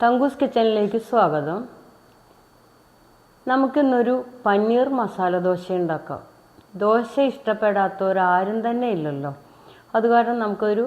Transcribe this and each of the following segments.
തങ്കൂസ് കിച്ചണിലേക്ക് സ്വാഗതം. നമുക്കിന്നൊരു പനീർ മസാല ദോശ ഉണ്ടാക്കാം. ദോശ ഇഷ്ടപ്പെടാത്തവരാരും തന്നെ ഇല്ലല്ലോ. അത് കാരണം നമുക്കൊരു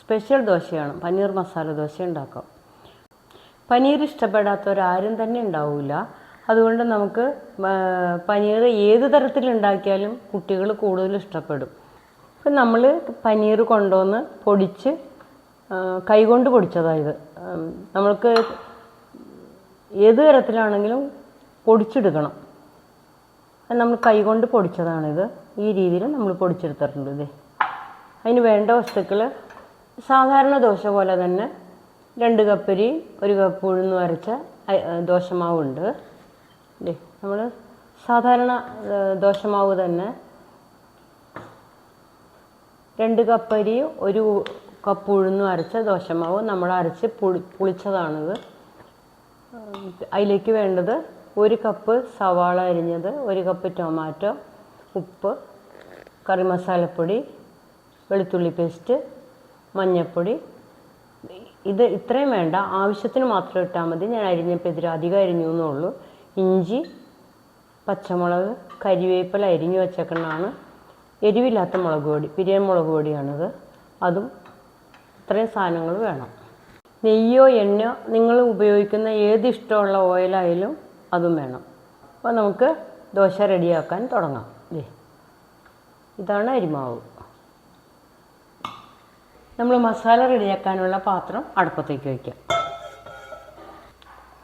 സ്പെഷ്യൽ ദോശയാണ്, പനീർ മസാല ദോശ ഉണ്ടാക്കാം. പനീർ ഇഷ്ടപ്പെടാത്തവരാരും തന്നെ ഉണ്ടാവില്ല. അതുകൊണ്ട് നമുക്ക് പനീർ ഏത് തരത്തിലുണ്ടാക്കിയാലും കുട്ടികൾ കൂടുതൽ ഇഷ്ടപ്പെടും. ഇപ്പം നമ്മൾ പനീർ കൊണ്ടുവന്ന് പൊടിച്ച് കൈകൊണ്ട് പൊടിച്ചതായത് നമ്മൾക്ക് ഏത് തരത്തിലാണെങ്കിലും പൊടിച്ചെടുക്കണം. നമ്മൾ കൈകൊണ്ട് പൊടിച്ചതാണിത്. ഈ രീതിയിൽ നമ്മൾ പൊടിച്ചെടുത്തിട്ടുണ്ട്. ഇതേ അതിന് വേണ്ട വസ്തുക്കൾ സാധാരണ ദോശ പോലെ തന്നെ 2 കപ്പ് അരി, 1 കപ്പ് ഉഴുന്ന് അരച്ച ദോശമാവുണ്ട്. ഇതേ നമ്മൾ സാധാരണ ദോശമാവ് തന്നെ 2 കപ്പ് അരി, 1 കപ്പ് ഉഴുന്നും അരച്ച ദോശമാവ് നമ്മൾ അരച്ച് പുളിച്ചതാണിത്. അതിലേക്ക് വേണ്ടത് 1 കപ്പ് സവാള അരിഞ്ഞത്, 1 കപ്പ് ടൊമാറ്റോ, ഉപ്പ്, കറി മസാലപ്പൊടി, വെളുത്തുള്ളി പേസ്റ്റ്, മഞ്ഞൾപ്പൊടി. ഇത് ഇത്രയും വേണ്ട, ആവശ്യത്തിന് മാത്രം ഇട്ടാൽ മതി. ഞാൻ അരിഞ്ഞപ്പോൾ ഇതിൽ അധികം അരിഞ്ഞു എന്നുള്ളൂ. ഇഞ്ചി, പച്ചമുളക്, കരിവേപ്പില അരിഞ്ഞു വെച്ചേക്കണതാണ്. എരിവില്ലാത്ത മുളക് പൊടി, പിരിയൻ മുളക് പൊടിയാണിത്. അതും ഇത്രയും സാധനങ്ങൾ വേണം. നെയ്യോ എണ്ണയോ നിങ്ങൾ ഉപയോഗിക്കുന്ന ഏത് ഇഷ്ടമുള്ള ഓയിലായാലും അതും വേണം. അപ്പോൾ നമുക്ക് ദോശ റെഡിയാക്കാൻ തുടങ്ങാം. ഇതാണ് അരിമാവ്. നമ്മൾ മസാല റെഡിയാക്കാനുള്ള പാത്രം അടുപ്പത്തേക്ക് വയ്ക്കാം.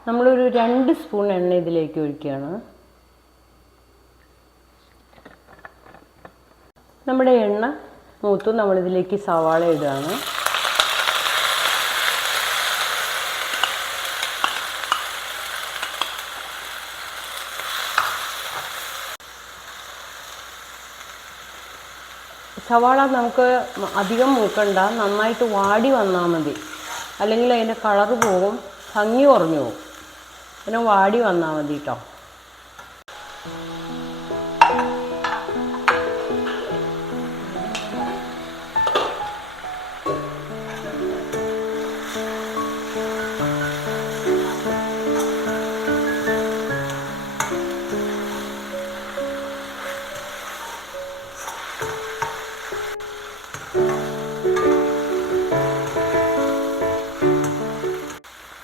നമ്മളൊരു 2 സ്പൂൺ എണ്ണ ഇതിലേക്ക് ഒഴിക്കുകയാണ്. നമ്മുടെ എണ്ണ മൂത്തു നമ്മളിതിലേക്ക് സവാള ഇടുകയാണ്. സവാള നമുക്ക് അധികം മൂക്കണ്ട, നന്നായിട്ട് വാടി വന്നാൽ മതി. അല്ലെങ്കിൽ അതിൻ്റെ കളറ് പോകും, ഭംഗി കുറഞ്ഞു പോകും. പിന്നെ വാടി വന്നാൽ മതി കേട്ടോ.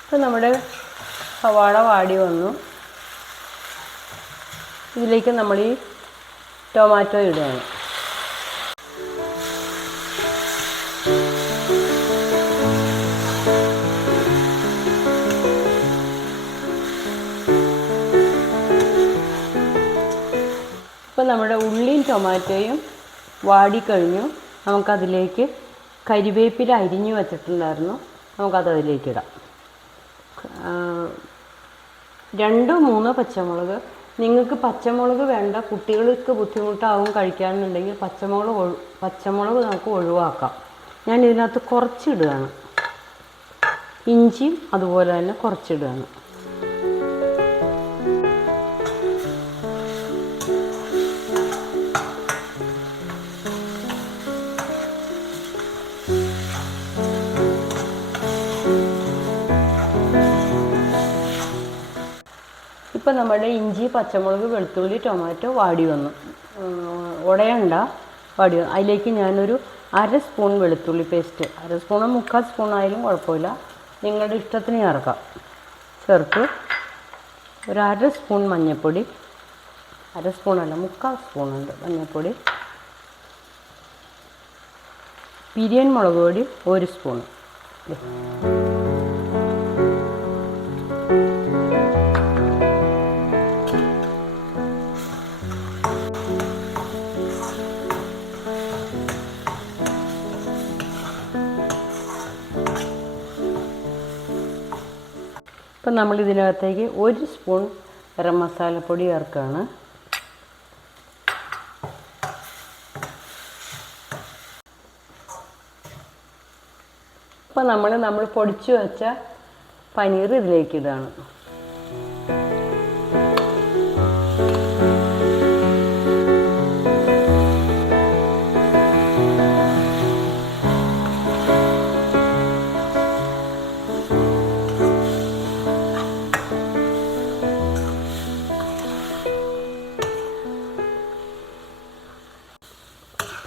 ഇപ്പം നമ്മുടെ സവാള വാടി വന്നു. ഇതിലേക്ക് നമ്മൾ ഈ ടൊമാറ്റോ ഇടുകയാണ്. ഇപ്പം നമ്മുടെ ഉള്ളിയും ടൊമാറ്റോയും വാടിക്കഴിഞ്ഞു. നമുക്കതിലേക്ക് കരിവേപ്പില അരിഞ്ഞു വച്ചിട്ടുണ്ടായിരുന്നു, നമുക്കതിലേക്കിടാം. 2-3 പച്ചമുളക്. നിങ്ങൾക്ക് പച്ചമുളക് വേണ്ട, കുട്ടികൾക്ക് ബുദ്ധിമുട്ടാവും കഴിക്കാമെന്നുണ്ടെങ്കിൽ പച്ചമുളക് നമുക്ക് ഒഴിവാക്കാം. ഞാൻ ഇതിനകത്ത് കുറച്ചിടുകയാണ്. ഇഞ്ചിയും അതുപോലെ തന്നെ കുറച്ചിടുകയാണ്. ഇപ്പം നമ്മുടെ ഇഞ്ചി, പച്ചമുളക്, വെളുത്തുള്ളി, ടൊമാറ്റോ വാടി വന്നു. ഉടയണ്ട, വാടി വന്നു. അതിലേക്ക് ഞാനൊരു 1/2 സ്പൂൺ വെളുത്തുള്ളി പേസ്റ്റ്, 1/2 സ്പൂണോ 3/4 സ്പൂണായാലും കുഴപ്പമില്ല, നിങ്ങളുടെ ഇഷ്ടത്തിന് ചേർത്ത് 1/2 സ്പൂൺ മഞ്ഞൾപ്പൊടി, 1/2 സ്പൂണല്ല 3/4 സ്പൂണുണ്ട് മഞ്ഞൾപ്പൊടി, പിരിയൻ മുളക് പൊടി 1 സ്പൂൺ. ഇപ്പം നമ്മൾ ഇതിനകത്തേക്ക് 1 സ്പൂൺ ഗരം മസാലപ്പൊടി ചേർക്കുകയാണ്. ഇപ്പം നമ്മൾ പൊടിച്ചു വെച്ച പനീർ ഇതിലേക്ക് ഇടുകയാണ്.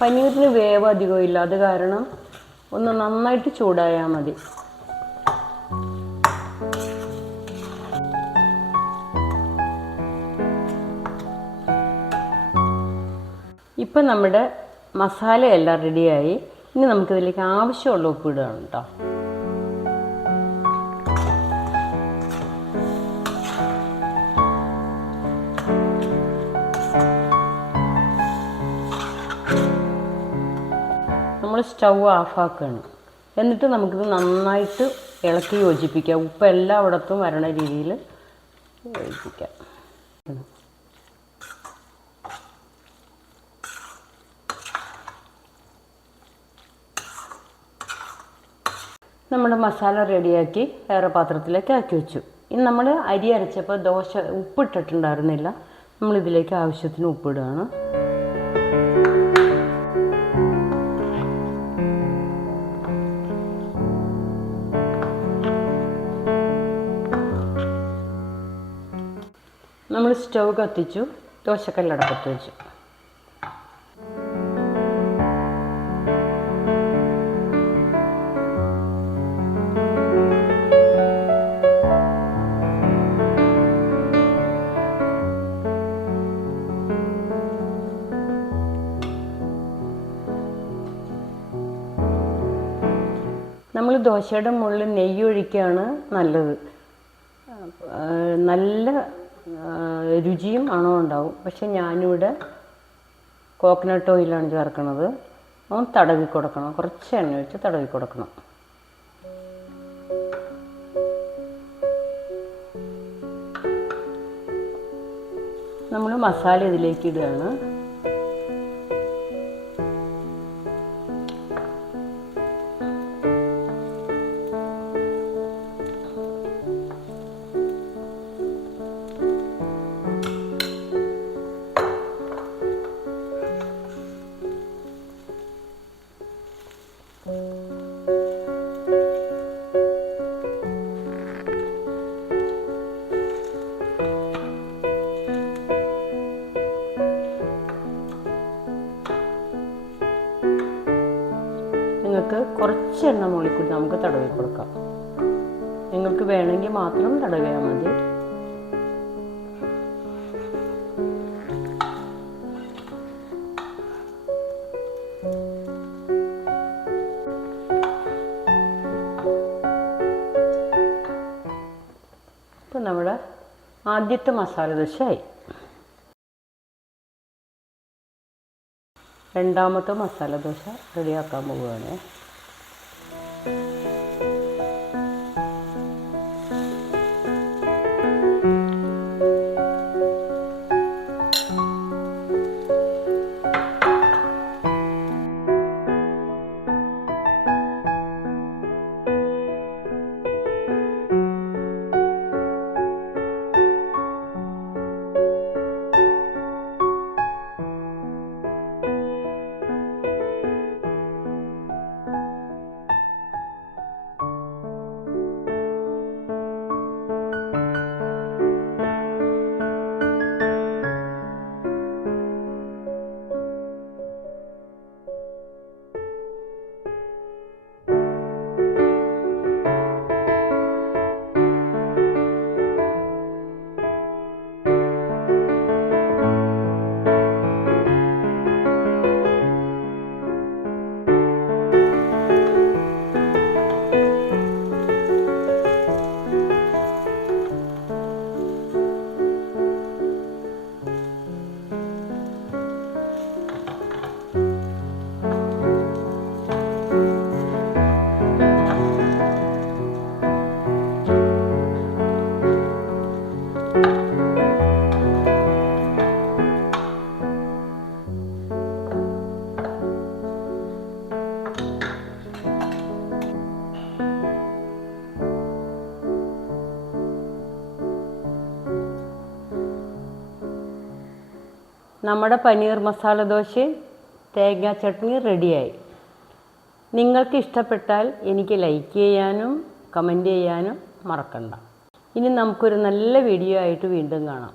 പനീറിന് വേവ് അധികമില്ല, അത് കാരണം ഒന്ന് നന്നായിട്ട് ചൂടായാൽ മതി. ഇപ്പം നമ്മുടെ മസാലയെല്ലാം റെഡിയായി. ഇനി നമുക്കിതിലേക്ക് ആവശ്യമുള്ള ഉപ്പ് ഇടുകയാണ് കേട്ടോ. നമ്മൾ സ്റ്റൗ ഓഫാക്കുകയാണ്. എന്നിട്ട് നമുക്കിത് നന്നായിട്ട് ഇളക്കി യോജിപ്പിക്കാം. ഉപ്പ് എല്ലായിടത്തും വരണ രീതിയിൽ യോജിപ്പിക്കാം. നമ്മുടെ മസാല റെഡിയാക്കി വേറെ പാത്രത്തിലേക്ക് ആക്കി വെച്ചു. ഇനി നമ്മൾ അരി അരച്ചപ്പോൾ ദോശ ഉപ്പിട്ടിട്ടുണ്ടായിരുന്നില്ല. നമ്മളിതിലേക്ക് ആവശ്യത്തിന് ഉപ്പിടുകയാണ്. നമ്മൾ സ്റ്റൗ കത്തിച്ചു, ദോശക്കല്ലടപ്പത്ത് വെച്ചു. നമ്മൾ ദോശയുടെ മുകളിൽ നെയ്യ് ഒഴിക്കുകയാണ് നല്ലത്. നല്ല രുചിയും മണവും ഉണ്ടാവും. പക്ഷെ ഞാനിവിടെ കോക്കനട്ട് ഓയിലാണ് ചേർക്കുന്നത്. ഒന്ന് തടവി കൊടുക്കണം, കുറച്ച് എണ്ണ ഒഴിച്ച് തടവി കൊടുക്കണം. നമ്മൾ മസാല ഇതിലേക്ക് ഇടുകയാണ്. നിങ്ങൾക്ക് കുറച്ച് എണ്ണ മുകളിൽ കൂടി നമുക്ക് തടവി കൊടുക്കാം. നിങ്ങൾക്ക് വേണമെങ്കിൽ മാത്രം തടവിയാൽ മതി. ഇപ്പം നമ്മുടെ ആദ്യത്തെ മസാല ദോശ ആയി. രണ്ടാമത്തെ മസാല ദോശ റെഡിയാക്കാൻ പോവുകയാണ്. നമ്മുടെ പനീർ മസാല ദോശയും തേങ്ങാ ചട്നി റെഡിയായി. നിങ്ങൾക്ക് ഇഷ്ടപ്പെട്ടാൽ എനിക്ക് ലൈക്ക് ചെയ്യാനും കമൻറ്റ് ചെയ്യാനും മറക്കണ്ട. ഇനി നമുക്കൊരു നല്ല വീഡിയോ ആയിട്ട് വീണ്ടും കാണാം.